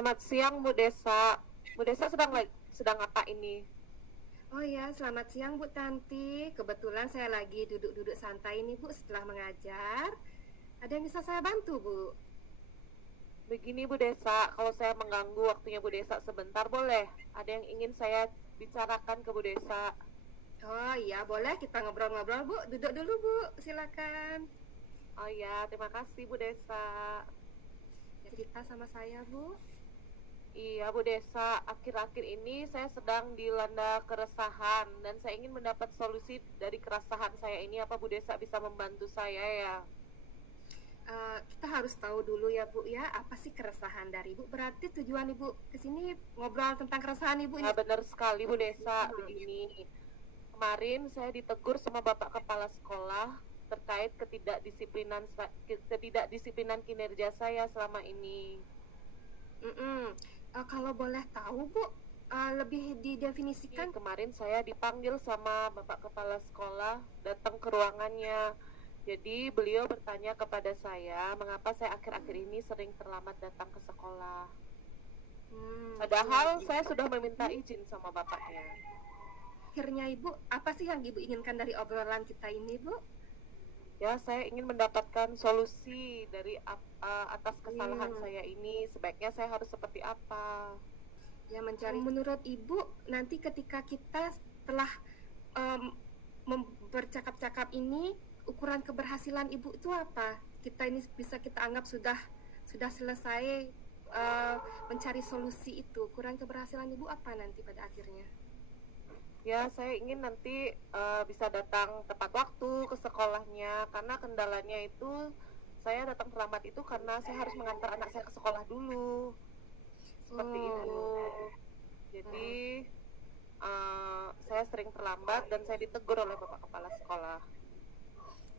Selamat siang Bu Desa. Bu Desa sedang apa ini? Oh ya, selamat siang Bu Tanti. Kebetulan saya lagi duduk-duduk santai nih Bu setelah mengajar. Ada yang bisa saya bantu Bu? Begini Bu Desa, kalau saya mengganggu waktunya Bu Desa sebentar boleh? Ada yang ingin saya bicarakan ke Bu Desa. Oh iya, boleh kita ngobrol-ngobrol Bu. Duduk dulu Bu, silakan. Oh ya, terima kasih Bu Desa. Ya, cerita sama saya Bu. Iya Bu Desa, akhir-akhir ini saya sedang dilanda keresahan dan saya ingin mendapat solusi dari keresahan saya ini. Apa Bu Desa bisa membantu saya ya? Kita harus tahu dulu ya Bu ya, apa sih keresahan dari Ibu? Berarti tujuan Ibu kesini ngobrol tentang keresahan Ibu ini. Nah, benar sekali Bu Desa, begini. Kemarin saya ditegur sama Bapak Kepala Sekolah terkait ketidakdisiplinan kinerja saya selama ini. Kalau boleh tahu Bu, lebih didefinisikan. Kemarin saya dipanggil sama Bapak Kepala Sekolah datang ke ruangannya. Jadi beliau bertanya kepada saya mengapa saya akhir-akhir ini sering terlambat datang ke sekolah. Padahal saya sudah meminta izin sama bapaknya. Akhirnya Ibu, apa sih yang Ibu inginkan dari obrolan kita ini Bu? Ya, saya ingin mendapatkan solusi dari atas kesalahan saya ini. Sebaiknya saya harus seperti apa? Ya, mencari. Menurut Ibu, nanti ketika kita telah bercakap-cakap ini, ukuran keberhasilan Ibu itu apa? Kita ini bisa kita anggap sudah selesai mencari solusi itu. Ukuran keberhasilan Ibu apa nanti pada akhirnya? Ya, saya ingin nanti bisa datang tepat waktu ke sekolahnya, karena kendalanya itu saya datang terlambat itu karena saya harus mengantar anak saya ke sekolah dulu. Seperti itu. Jadi saya sering terlambat dan saya ditegur oleh Bapak Kepala Sekolah.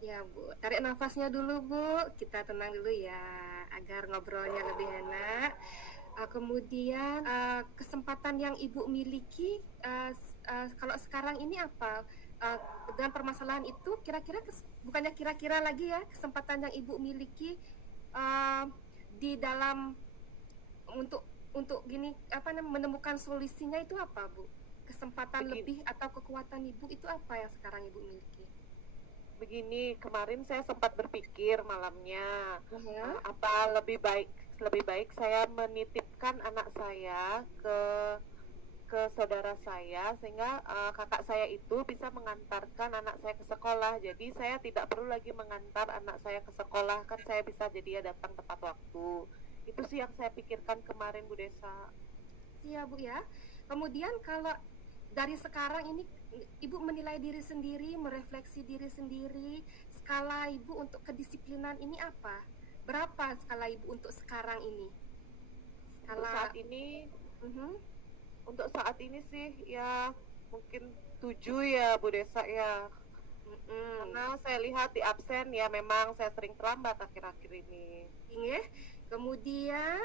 Ya Bu, tarik nafasnya dulu Bu, kita tenang dulu ya, agar ngobrolnya lebih enak. Kemudian kesempatan yang Ibu miliki kalau sekarang ini apa? Dengan permasalahan itu bukannya kira-kira lagi ya, kesempatan yang Ibu miliki di dalam untuk gini menemukan solusinya itu apa Bu? Kesempatan lebih atau kekuatan Ibu itu apa yang sekarang Ibu miliki? Begini, kemarin saya sempat berpikir malamnya, apa lebih baik saya menitipkan anak saya ke saudara saya sehingga kakak saya itu bisa mengantarkan anak saya ke sekolah. Jadi saya tidak perlu lagi mengantar anak saya ke sekolah, kan saya bisa jadi ya datang tepat waktu. Itu sih yang saya pikirkan kemarin Bu Desa. Iya Bu ya. Kemudian kalau dari sekarang ini Ibu menilai diri sendiri, merefleksi diri sendiri, skala Ibu untuk kedisiplinan ini apa? Berapa skala Ibu untuk sekarang ini? Untuk saat ini sih ya mungkin 7 ya Bu Desa ya. Karena saya lihat di absen ya memang saya sering terlambat akhir-akhir ini. Kemudian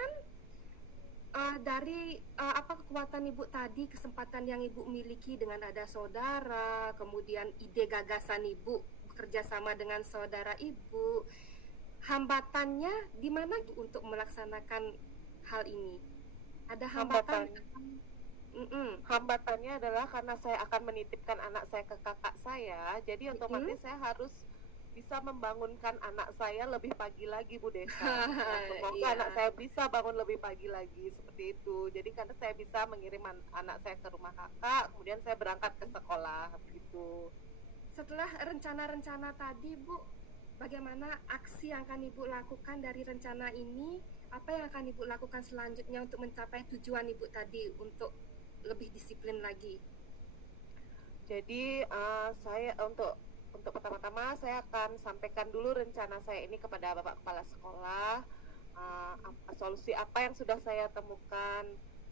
dari apa kekuatan Ibu tadi, kesempatan yang Ibu miliki dengan ada saudara, kemudian ide gagasan Ibu bekerja sama dengan saudara Ibu, hambatannya di mana untuk melaksanakan hal ini? Ada hambatan? Hambatannya adalah karena saya akan menitipkan anak saya ke kakak saya, jadi otomatis saya harus bisa membangunkan anak saya lebih pagi lagi Bu Desa. Semoga anak saya bisa bangun lebih pagi lagi seperti itu. Jadi karena saya bisa mengirim anak saya ke rumah kakak, kemudian saya berangkat ke sekolah gitu. Setelah rencana-rencana tadi Bu, bagaimana aksi yang akan Ibu lakukan dari rencana ini? Apa yang akan Ibu lakukan selanjutnya untuk mencapai tujuan Ibu tadi untuk lebih disiplin lagi? Jadi saya untuk pertama-tama saya akan sampaikan dulu rencana saya ini kepada Bapak Kepala Sekolah, solusi apa yang sudah saya temukan.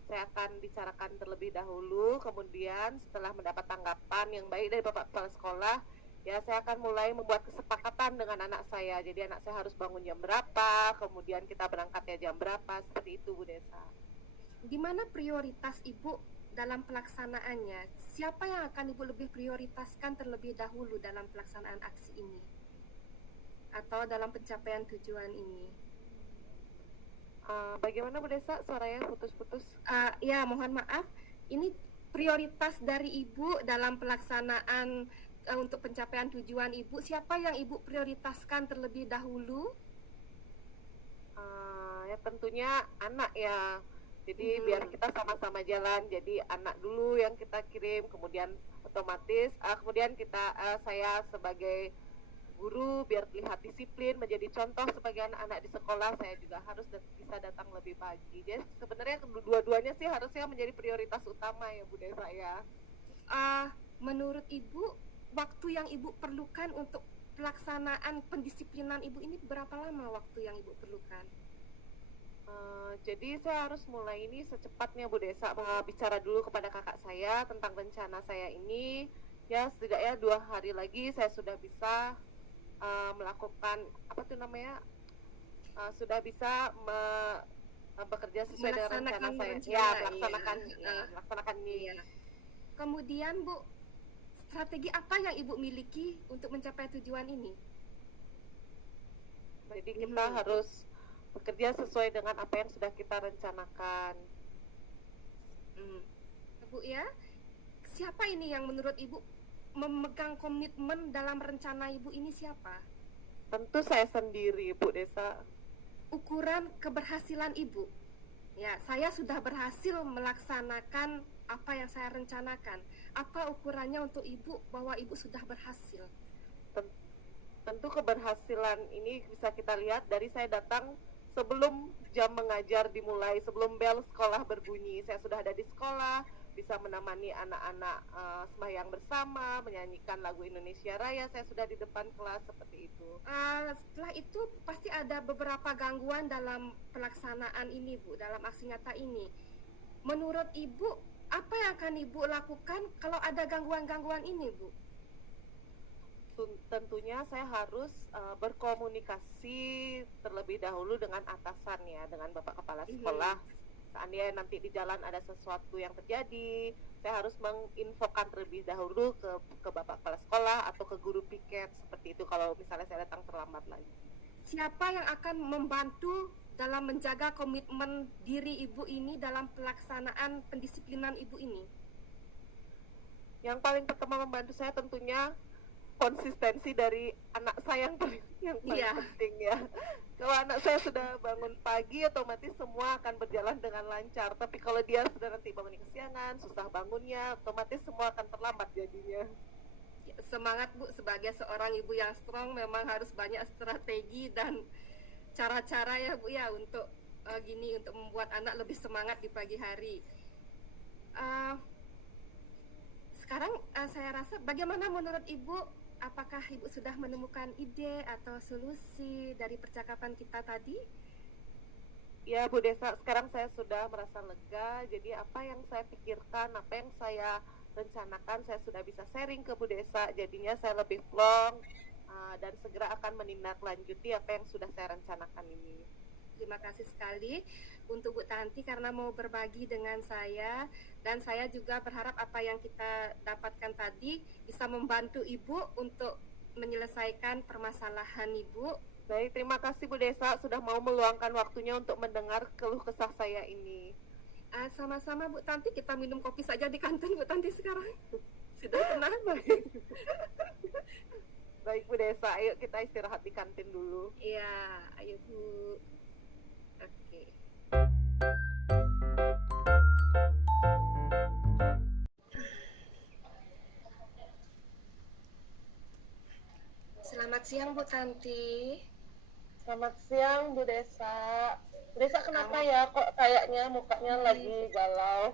Saya akan bicarakan terlebih dahulu, kemudian setelah mendapat tanggapan yang baik dari Bapak Kepala Sekolah, ya saya akan mulai membuat kesepakatan dengan anak saya. Jadi anak saya harus bangun jam berapa, kemudian kita berangkatnya jam berapa, seperti itu Bu Desa. Di mana prioritas Ibu dalam pelaksanaannya? Siapa yang akan Ibu lebih prioritaskan terlebih dahulu dalam pelaksanaan aksi ini? Atau dalam pencapaian tujuan ini? Bagaimana Bu Desa? Suaranya putus-putus. Ya, mohon maaf. Ini prioritas dari Ibu dalam pelaksanaan untuk pencapaian tujuan Ibu. Siapa yang Ibu prioritaskan terlebih dahulu? Ya tentunya anak ya. Jadi biar kita sama-sama jalan. Jadi anak dulu yang kita kirim, kemudian otomatis kemudian saya sebagai guru biar terlihat disiplin, menjadi contoh sebagai anak-anak di sekolah, saya juga harus bisa datang lebih pagi. Jadi sebenarnya dua-duanya sih harusnya menjadi prioritas utama ya Bu Desa ya. Menurut Ibu, waktu yang Ibu perlukan untuk pelaksanaan pendisiplinan Ibu ini berapa lama waktu yang Ibu perlukan? Jadi saya harus mulai ini secepatnya Bu Desa, bicara dulu kepada kakak saya tentang rencana saya ini. Ya setidaknya 2 hari lagi saya sudah bisa melakukan sudah bisa bekerja sesuai dengan rencana saya. Ya, melaksanakan ini. Iya. Kemudian Bu, strategi apa yang Ibu miliki untuk mencapai tujuan ini? Jadi kita harus bekerja sesuai dengan apa yang sudah kita rencanakan. Bu ya, siapa ini yang menurut Ibu memegang komitmen dalam rencana Ibu ini siapa? Tentu saya sendiri Bu Desa. Ukuran keberhasilan Ibu, ya saya sudah berhasil melaksanakan apa yang saya rencanakan. Apa ukurannya untuk Ibu bahwa Ibu sudah berhasil? Tentu keberhasilan ini bisa kita lihat dari saya datang sebelum jam mengajar dimulai, sebelum bel sekolah berbunyi. Saya sudah ada di sekolah, bisa menemani anak-anak sembahyang bersama, menyanyikan lagu Indonesia Raya. Saya sudah di depan kelas seperti itu. Setelah itu pasti ada beberapa gangguan dalam pelaksanaan ini Bu, dalam aksi nyata ini. Menurut Ibu, apa yang akan Ibu lakukan kalau ada gangguan-gangguan ini Bu? Tentunya saya harus berkomunikasi terlebih dahulu dengan atasan ya, dengan Bapak Kepala Sekolah. Seandainya nanti di jalan ada sesuatu yang terjadi, saya harus menginfokan terlebih dahulu ke Bapak Kepala Sekolah atau ke guru piket seperti itu kalau misalnya saya datang terlambat lagi. Siapa yang akan membantu dalam menjaga komitmen diri Ibu ini dalam pelaksanaan pendisiplinan Ibu ini? Yang paling pertama membantu saya tentunya konsistensi dari anak saya yang paling penting ya. Kalau anak saya sudah bangun pagi, otomatis semua akan berjalan dengan lancar. Tapi kalau dia sudah nanti bangun kesiangan, susah bangunnya, otomatis semua akan terlambat jadinya. Semangat Bu, sebagai seorang ibu yang strong memang harus banyak strategi dan cara-cara ya Bu ya untuk untuk membuat anak lebih semangat di pagi hari. Sekarang saya rasa bagaimana menurut Ibu? Apakah Ibu sudah menemukan ide atau solusi dari percakapan kita tadi? Ya Bu Desa, sekarang saya sudah merasa lega. Jadi apa yang saya pikirkan, apa yang saya rencanakan, saya sudah bisa sharing ke Bu Desa. Jadinya saya lebih plong dan segera akan menindaklanjuti apa yang sudah saya rencanakan ini. Terima kasih sekali untuk Bu Tanti karena mau berbagi dengan saya, dan saya juga berharap apa yang kita dapatkan tadi bisa membantu Ibu untuk menyelesaikan permasalahan Ibu. Baik, terima kasih Bu Desa sudah mau meluangkan waktunya untuk mendengar keluh kesah saya ini. Sama-sama Bu Tanti, kita minum kopi saja di kantin Bu Tanti sekarang. Sudah tenang. Baik Bu Desa, ayo kita istirahat di kantin dulu. Iya, ayo Bu. Oke. Selamat siang Bu Tanti. Selamat siang Bu Desa. Bu Desa kenapa ya kok kayaknya mukanya lagi galau?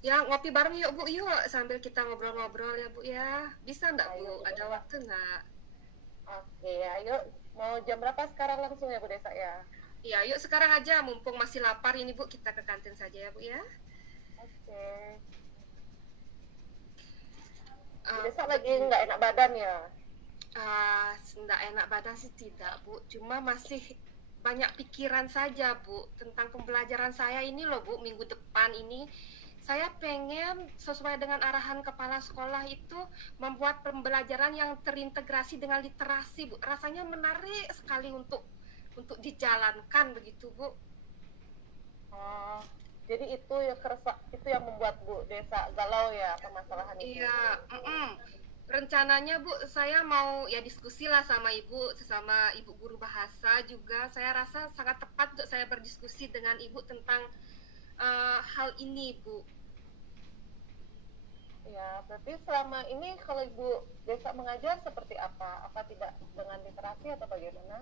Ya ngopi bareng yuk Bu, yuk sambil kita ngobrol-ngobrol ya Bu ya. Bisa enggak Bu? Ada waktu enggak? Oke, ayo. Mau jam berapa sekarang langsung ya Bu Desa ya? Iya, yuk sekarang aja mumpung masih lapar ini Bu, kita ke kantin saja ya Bu ya. Oke. Bu Desa lagi nggak enak badan ya? Nggak enak badan sih tidak Bu, cuma masih banyak pikiran saja Bu tentang pembelajaran saya ini loh Bu. Minggu depan ini saya pengen sesuai dengan arahan kepala sekolah itu membuat pembelajaran yang terintegrasi dengan literasi Bu. Rasanya menarik sekali untuk dijalankan begitu Bu. Oh, jadi itu yang membuat Bu Desa galau ya permasalahan itu. Iya, rencananya Bu, saya mau ya diskusi lah sama Ibu, sesama Ibu guru bahasa juga. Saya rasa sangat tepat untuk saya berdiskusi dengan Ibu tentang hal ini, Bu. Ya, berarti selama ini kalau Ibu Desa mengajar seperti apa? Apa tidak dengan literasi atau bagaimana?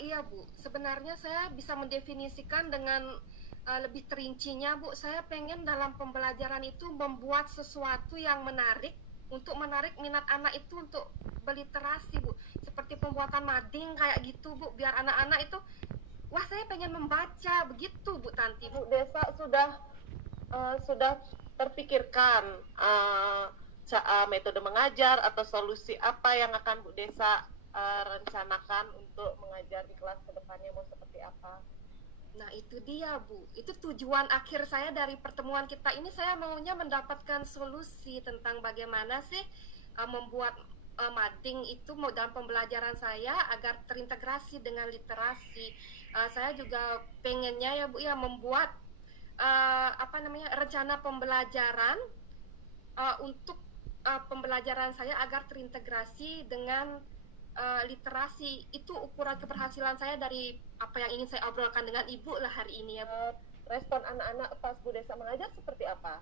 Iya Bu, sebenarnya saya bisa mendefinisikan dengan lebih terincinya Bu. Saya pengen dalam pembelajaran itu membuat sesuatu yang menarik untuk menarik minat anak itu untuk berliterasi Bu. Seperti pembuatan mading kayak gitu Bu, biar anak-anak itu wah saya pengen membaca begitu Bu Tanti. Bu Desa sudah terpikirkan metode mengajar atau solusi apa yang akan Bu Desa rencanakan untuk mengajar di kelas kedepannya mau seperti apa? Nah itu dia Bu, itu tujuan akhir saya dari pertemuan kita ini. Saya maunya mendapatkan solusi tentang bagaimana sih membuat mading itu dalam pembelajaran saya agar terintegrasi dengan literasi. Saya juga pengennya ya Bu ya membuat rencana pembelajaran untuk pembelajaran saya agar terintegrasi dengan literasi. Itu ukuran keberhasilan saya dari apa yang ingin saya obrolkan dengan Ibu lah hari ini ya Bu. Respon anak-anak pas Bu Desa mengajar seperti apa?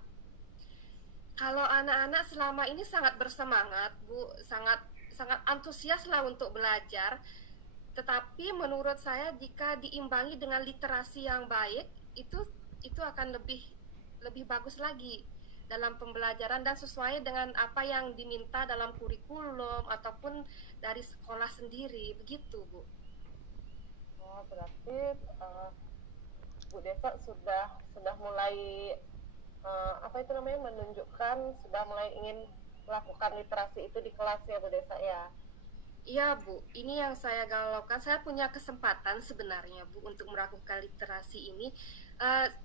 Kalau anak-anak selama ini sangat bersemangat Bu, sangat antusias lah untuk belajar. Tetapi menurut saya jika diimbangi dengan literasi yang baik, itu akan lebih bagus lagi dalam pembelajaran dan sesuai dengan apa yang diminta dalam kurikulum ataupun dari sekolah sendiri, begitu Bu. Oh, berarti Bu Desa sudah mulai menunjukkan sudah mulai ingin melakukan literasi itu di kelas ya Bu Desa ya. Iya Bu, ini yang saya galaukan. Saya punya kesempatan sebenarnya Bu untuk melakukan literasi ini.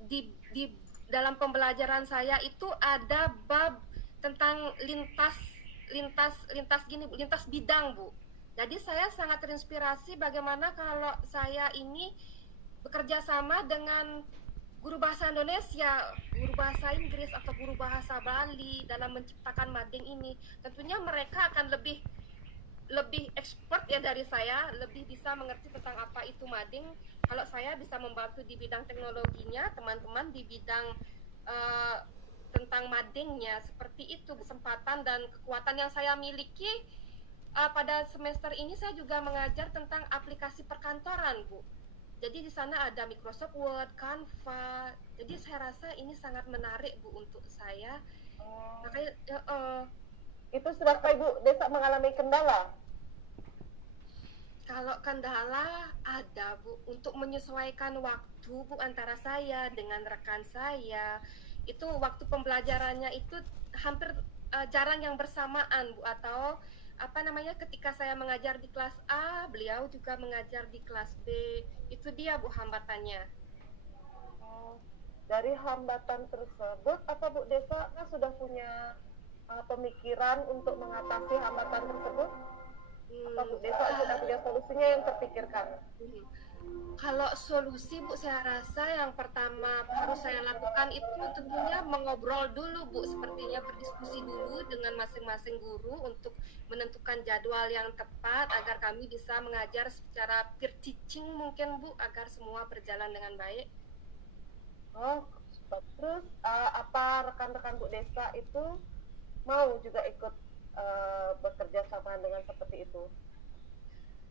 Di dalam pembelajaran saya itu ada bab tentang lintas bidang Bu. Jadi saya sangat terinspirasi bagaimana kalau saya ini bekerja sama dengan guru bahasa Indonesia, guru bahasa Inggris atau guru bahasa Bali dalam menciptakan mading ini. Tentunya mereka akan lebih expert ya dari saya, lebih bisa mengerti tentang apa itu mading. Kalau saya bisa membantu di bidang teknologinya, teman-teman di bidang tentang madingnya. Seperti itu kesempatan dan kekuatan yang saya miliki. Pada semester ini saya juga mengajar tentang aplikasi perkantoran Bu. Jadi di sana ada Microsoft Word, Canva. Jadi saya rasa ini sangat menarik Bu untuk saya. Makanya itu sudahkah Ibu Desa mengalami kendala? Kalau kendala ada Bu, untuk menyesuaikan waktu Bu antara saya dengan rekan saya. Itu waktu pembelajarannya itu hampir jarang yang bersamaan Bu, atau ketika saya mengajar di kelas A, beliau juga mengajar di kelas B. Itu dia Bu hambatannya. Dari hambatan tersebut, apa Bu Desa sudah punya pemikiran untuk mengatasi hambatan tersebut? Apa Bu Desa sudah punya solusinya yang terpikirkan? Kalau solusi Bu, saya rasa yang pertama harus saya lakukan itu tentunya mengobrol dulu Bu, sepertinya berdiskusi dulu dengan masing-masing guru untuk menentukan jadwal yang tepat agar kami bisa mengajar secara peer teaching mungkin Bu, agar semua berjalan dengan baik. Oh, terus apa rekan-rekan Bu Desa itu mau juga ikut bekerja sama dengan seperti itu?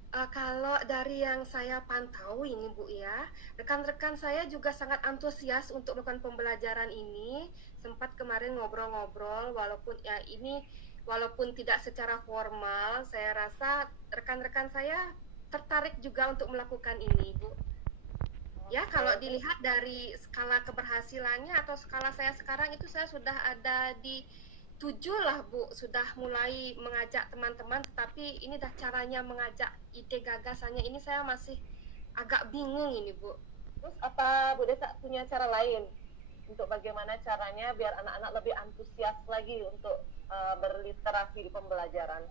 Kalau dari yang saya pantau ini Bu ya, rekan-rekan saya juga sangat antusias untuk melakukan pembelajaran ini. Sempat kemarin ngobrol-ngobrol, walaupun tidak secara formal, saya rasa rekan-rekan saya tertarik juga untuk melakukan ini Bu. Ya, kalau dilihat dari skala keberhasilannya atau skala saya sekarang itu saya sudah ada di 7 lah Bu, sudah mulai mengajak teman-teman, tetapi ini dah caranya mengajak ide gagasannya ini saya masih agak bingung ini Bu. Terus apa Bu Desa punya cara lain untuk bagaimana caranya biar anak-anak lebih antusias lagi untuk berliterasi di pembelajaran?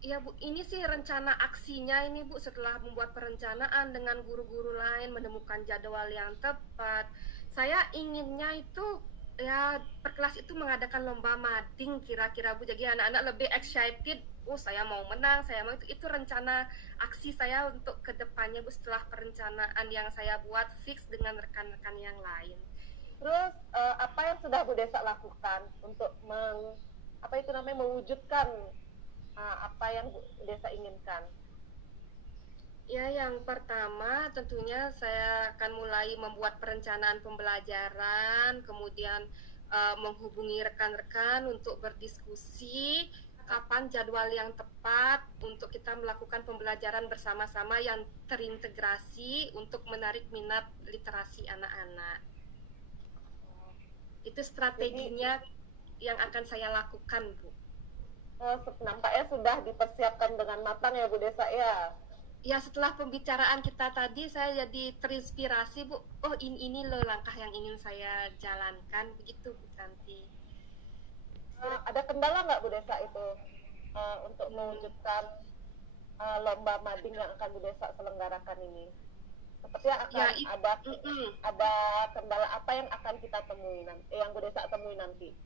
Iya Bu, ini sih rencana aksinya ini Bu, setelah membuat perencanaan dengan guru-guru lain, menemukan jadwal yang tepat. Saya inginnya itu ya per kelas itu mengadakan lomba mading kira-kira Bu. Jadi anak-anak lebih excited, oh saya mau menang, saya mau itu rencana aksi saya untuk kedepannya Bu setelah perencanaan yang saya buat fix dengan rekan-rekan yang lain. Terus apa yang sudah Bu Desa lakukan untuk apa itu namanya mewujudkan apa yang Bu Desa inginkan? Ya, yang pertama tentunya saya akan mulai membuat perencanaan pembelajaran, kemudian menghubungi rekan-rekan untuk berdiskusi kapan jadwal yang tepat untuk kita melakukan pembelajaran bersama-sama yang terintegrasi untuk menarik minat literasi anak-anak. Itu strateginya yang akan saya lakukan, Bu. Nampaknya sudah dipersiapkan dengan matang ya Bu Desa ya. Ya setelah pembicaraan kita tadi saya jadi terinspirasi Bu. Oh ini loh langkah yang ingin saya jalankan begitu Bu Tanti. Ada kendala nggak Bu Desa itu untuk mewujudkan lomba mading yang akan Bu Desa selenggarakan ini? Sepertinya akan ada kendala apa yang akan kita temui nanti, yang Bu Desa temui nanti?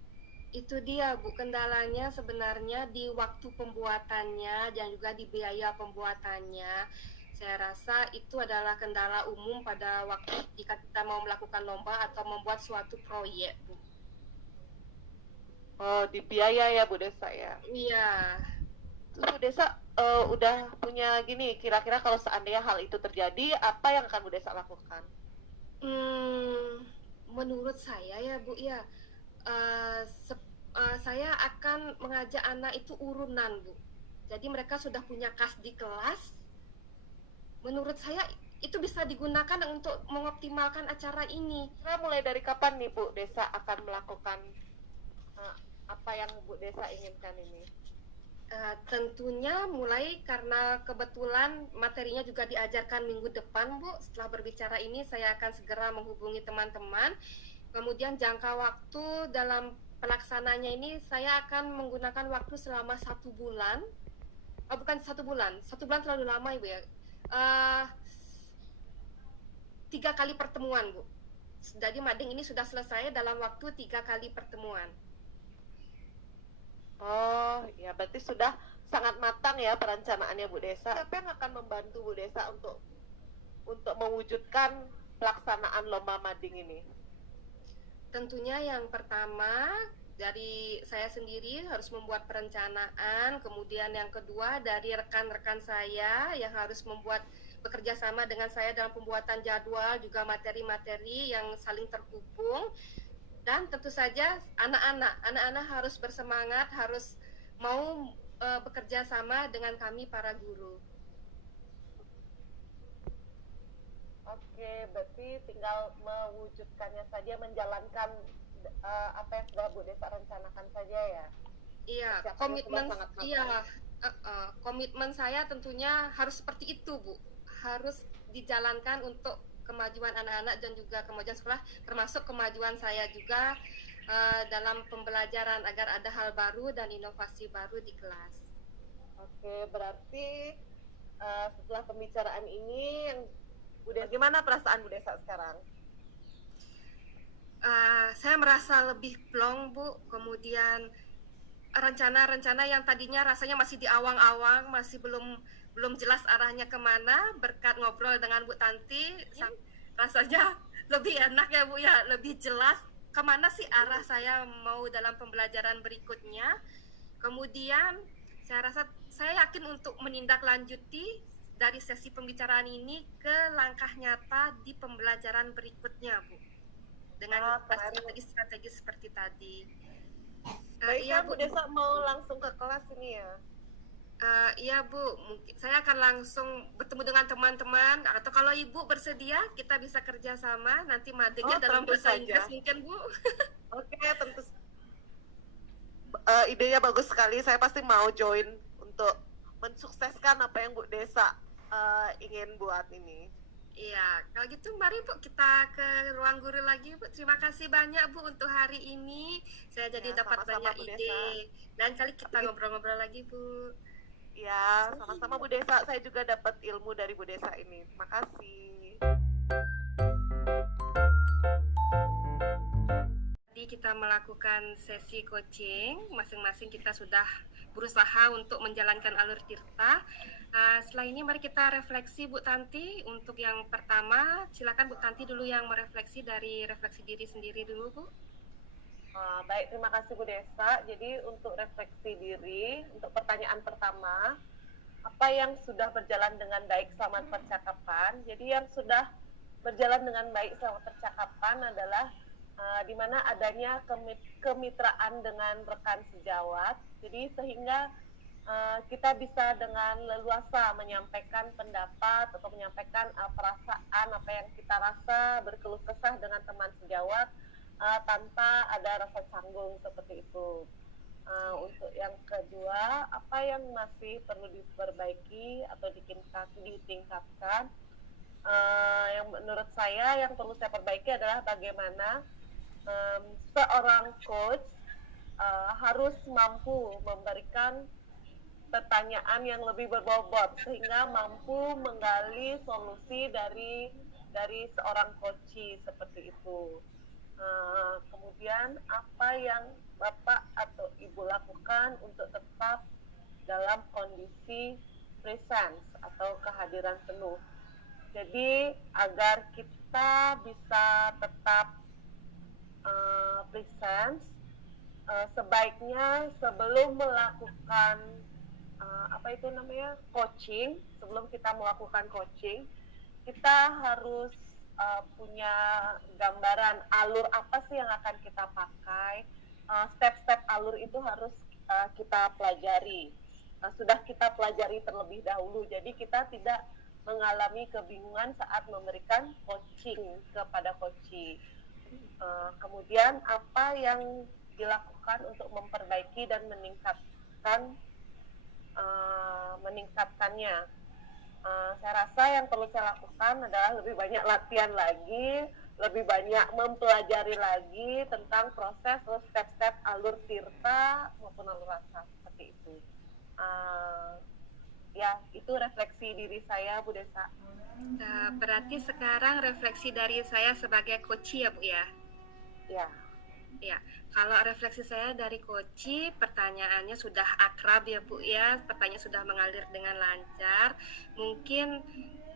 Itu dia Bu, kendalanya sebenarnya di waktu pembuatannya dan juga di biaya pembuatannya. Saya rasa itu adalah kendala umum pada waktu jika kita mau melakukan lomba atau membuat suatu proyek Bu. Oh, di biaya ya Bu Desa ya? Iya. Terus Bu Desa udah punya gini, kira-kira kalau seandainya hal itu terjadi, apa yang akan Bu Desa lakukan? Menurut saya ya Bu ya, saya akan mengajak anak itu urunan Bu. Jadi mereka sudah punya kas di kelas. Menurut saya itu bisa digunakan untuk mengoptimalkan acara ini. Nah, mulai dari kapan nih Bu Desa akan melakukan apa yang Bu Desa inginkan ini? Tentunya mulai karena kebetulan materinya juga diajarkan minggu depan Bu. Setelah berbicara ini saya akan segera menghubungi teman-teman. Kemudian jangka waktu dalam pelaksananya ini saya akan menggunakan waktu selama 1 bulan. Bukan 1 bulan, 1 bulan terlalu lama Ibu ya. 3 kali pertemuan Bu. Jadi mading ini sudah selesai dalam waktu 3 kali pertemuan. Oh, ya berarti sudah sangat matang ya perencanaannya Bu Desa. Siapa yang akan membantu Bu Desa untuk mewujudkan pelaksanaan lomba mading ini? Tentunya yang pertama dari saya sendiri harus membuat perencanaan, kemudian yang kedua dari rekan-rekan saya yang harus bekerja sama dengan saya dalam pembuatan jadwal, juga materi-materi yang saling terhubung, dan tentu saja anak-anak harus bersemangat, harus mau bekerja sama dengan kami para guru. Oke, berarti tinggal mewujudkannya saja, menjalankan apa yang sudah Bu Desa rencanakan saja ya? Iya, komitmen saya tentunya harus seperti itu Bu, harus dijalankan untuk kemajuan anak-anak dan juga kemajuan sekolah, termasuk kemajuan saya juga dalam pembelajaran agar ada hal baru dan inovasi baru di kelas. Oke, berarti setelah pembicaraan ini gimana perasaan Bu Desa sekarang? Saya merasa lebih plong Bu, kemudian rencana-rencana yang tadinya rasanya masih di awang-awang, masih belum jelas arahnya kemana, berkat ngobrol dengan Bu Tanti, rasanya lebih enak ya Bu ya, lebih jelas kemana sih arah saya mau dalam pembelajaran berikutnya. Kemudian saya rasa saya yakin untuk menindaklanjuti dari sesi pembicaraan ini ke langkah nyata di pembelajaran berikutnya Bu, dengan strategi-strategi seperti tadi. Baiklah Bu Desa mau langsung ke kelas ini ya? Iya Bu, mungkin saya akan langsung bertemu dengan teman-teman, atau kalau Ibu bersedia kita bisa kerjasama nanti madingnya dalam bahasa Inggris mungkin Bu. Oke, tentu. Idenya bagus sekali, saya pasti mau join untuk mensukseskan apa yang Bu Desa ingin buat ini. Iya, kalau gitu mari Bu kita ke ruang guru lagi Bu. Terima kasih banyak Bu untuk hari ini. Saya jadi dapat banyak ide. Dan kali kita ngobrol-ngobrol lagi Bu. Ya, sama-sama Bu Desa. Saya juga dapat ilmu dari Bu Desa ini. Terima kasih. Tadi kita melakukan sesi coaching, masing-masing kita sudah berusaha untuk menjalankan alur tirta. Setelah ini mari kita refleksi Bu Tanti. Untuk yang pertama, silakan Bu Tanti dulu yang merefleksi dari refleksi diri sendiri dulu Bu. Baik, terima kasih Bu Desa. Jadi untuk refleksi diri, untuk pertanyaan pertama, apa yang sudah berjalan dengan baik selama percakapan? Jadi yang sudah berjalan dengan baik selama percakapan adalah di mana adanya kemitraan dengan rekan sejawat. Jadi sehingga kita bisa dengan leluasa menyampaikan pendapat atau menyampaikan perasaan apa yang kita rasa, berkeluh kesah dengan teman sejawat tanpa ada rasa canggung seperti itu. Untuk yang kedua, apa yang masih perlu diperbaiki atau ditingkatkan? Yang menurut saya yang perlu saya perbaiki adalah bagaimana seorang coach harus mampu memberikan pertanyaan yang lebih berbobot sehingga mampu menggali solusi dari seorang coachee seperti itu. Kemudian apa yang Bapak atau Ibu lakukan untuk tetap dalam kondisi presence atau kehadiran penuh. Jadi agar kita bisa tetap presence, sebaiknya sebelum melakukan coaching, sebelum kita melakukan coaching, kita harus punya gambaran alur apa sih yang akan kita pakai. Step-step alur itu harus kita pelajari. Sudah kita pelajari terlebih dahulu, jadi kita tidak mengalami kebingungan saat memberikan coaching kepada coachee. Kemudian apa yang dilakukan untuk memperbaiki dan meningkatkannya. Saya rasa yang perlu saya lakukan adalah lebih banyak latihan lagi, lebih banyak mempelajari lagi tentang proses atau step-step alur tirta maupun alur rasa seperti itu. Ya, itu refleksi diri saya, Bu Desa. Berarti sekarang refleksi dari saya sebagai coachee ya Bu ya? Ya. Ya, kalau refleksi saya dari coachee, pertanyaannya sudah akrab ya Bu ya, pertanyaan sudah mengalir dengan lancar.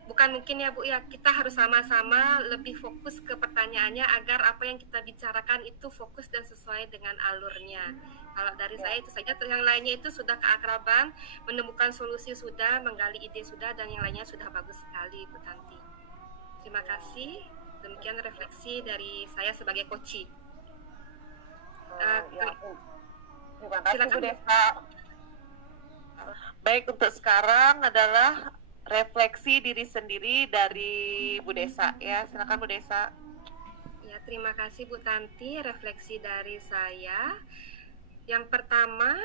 Bukan mungkin ya Bu ya, kita harus sama-sama lebih fokus ke pertanyaannya agar apa yang kita bicarakan itu fokus dan sesuai dengan alurnya. Kalau dari saya itu saja, yang lainnya itu sudah keakraban, menemukan solusi sudah, menggali ide sudah, dan yang lainnya sudah bagus sekali Bu Tanti. Terima kasih, demikian refleksi dari saya sebagai coachee. Terima kasih Bu Desa. Baik, untuk sekarang adalah refleksi diri sendiri dari Bu Desa ya. Silakan Bu Desa. Ya, terima kasih Bu Tanti. Refleksi dari saya. Yang pertama,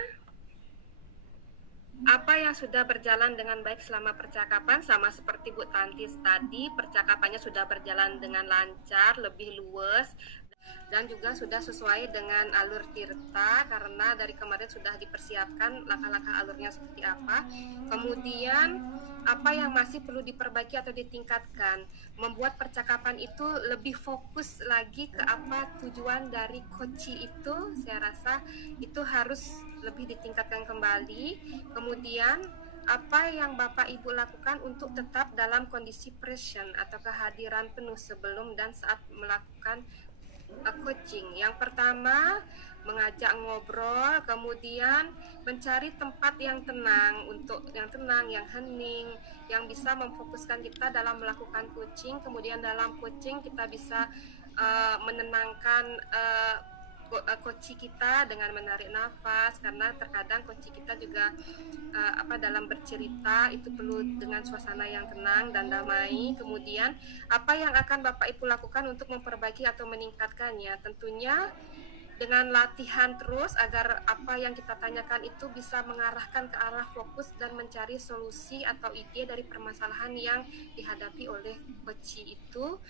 apa yang sudah berjalan dengan baik selama percakapan, sama seperti Bu Tanti tadi, percakapannya sudah berjalan dengan lancar, lebih luas, dan juga sudah sesuai dengan alur tirta karena dari kemarin sudah dipersiapkan langkah-langkah alurnya seperti apa. Kemudian apa yang masih perlu diperbaiki atau ditingkatkan, membuat percakapan itu lebih fokus lagi ke apa tujuan dari coachee itu, saya rasa itu harus lebih ditingkatkan kembali. Kemudian apa yang Bapak Ibu lakukan untuk tetap dalam kondisi present atau kehadiran penuh sebelum dan saat melakukan coaching. Yang pertama, mengajak ngobrol, kemudian mencari tempat yang tenang, yang hening, yang bisa memfokuskan kita dalam melakukan coaching. Kemudian dalam coaching kita bisa menenangkan coachee kita dengan menarik nafas, karena terkadang coachee kita juga dalam bercerita itu perlu dengan suasana yang tenang dan damai. Kemudian apa yang akan Bapak Ibu lakukan untuk memperbaiki atau meningkatkannya? Tentunya dengan latihan terus agar apa yang kita tanyakan itu bisa mengarahkan ke arah fokus dan mencari solusi atau ide dari permasalahan yang dihadapi oleh coachee itu.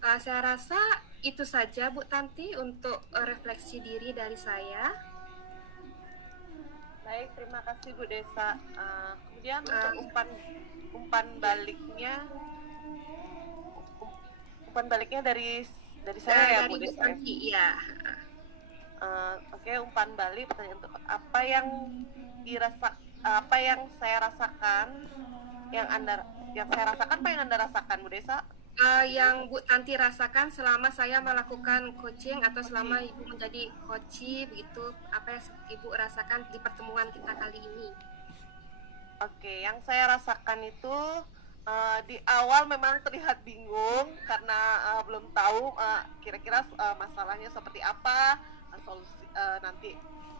Saya rasa itu saja Bu Tanti untuk refleksi diri dari saya. Baik, terima kasih Bu Desa. Kemudian untuk Uh, umpan baliknya, umpan baliknya dari saya ya Bu dari Bu Desa ya. Santi, ya. Oke, umpan balik pertanyaan untuk apa yang saya rasakan, yang saya rasakan, apa yang Anda rasakan Bu Desa? Yang Bu Tanti rasakan selama saya melakukan coaching atau selama Coaching. Ibu menjadi coach begitu, apa yang Ibu rasakan di pertemuan kita kali ini? Oke, yang saya rasakan itu di awal memang terlihat bingung karena belum tahu kira-kira masalahnya seperti apa, solusi nanti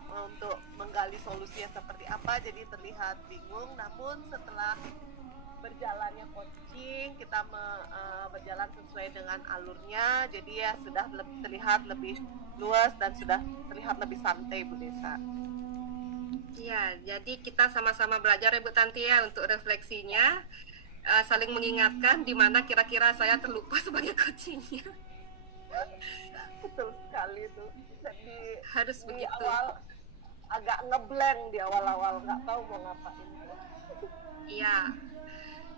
untuk menggali solusinya seperti apa, jadi terlihat bingung. Namun setelah berjalannya coaching, kita berjalan sesuai dengan alurnya, jadi ya sudah terlihat lebih luas dan sudah terlihat lebih santai Bu Desa. Ya, jadi kita sama-sama belajar ya Bu Tanti ya untuk refleksinya, saling mengingatkan di mana kira-kira saya terlupa sebagai coachingnya. Betul sekali itu. Jadi Harus di begitu. awal agak ngeblank di awal-awal, nggak tahu mau ngapain. Iya,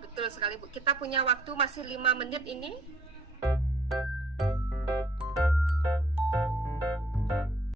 betul sekali Bu. Kita punya waktu masih 5 menit ini.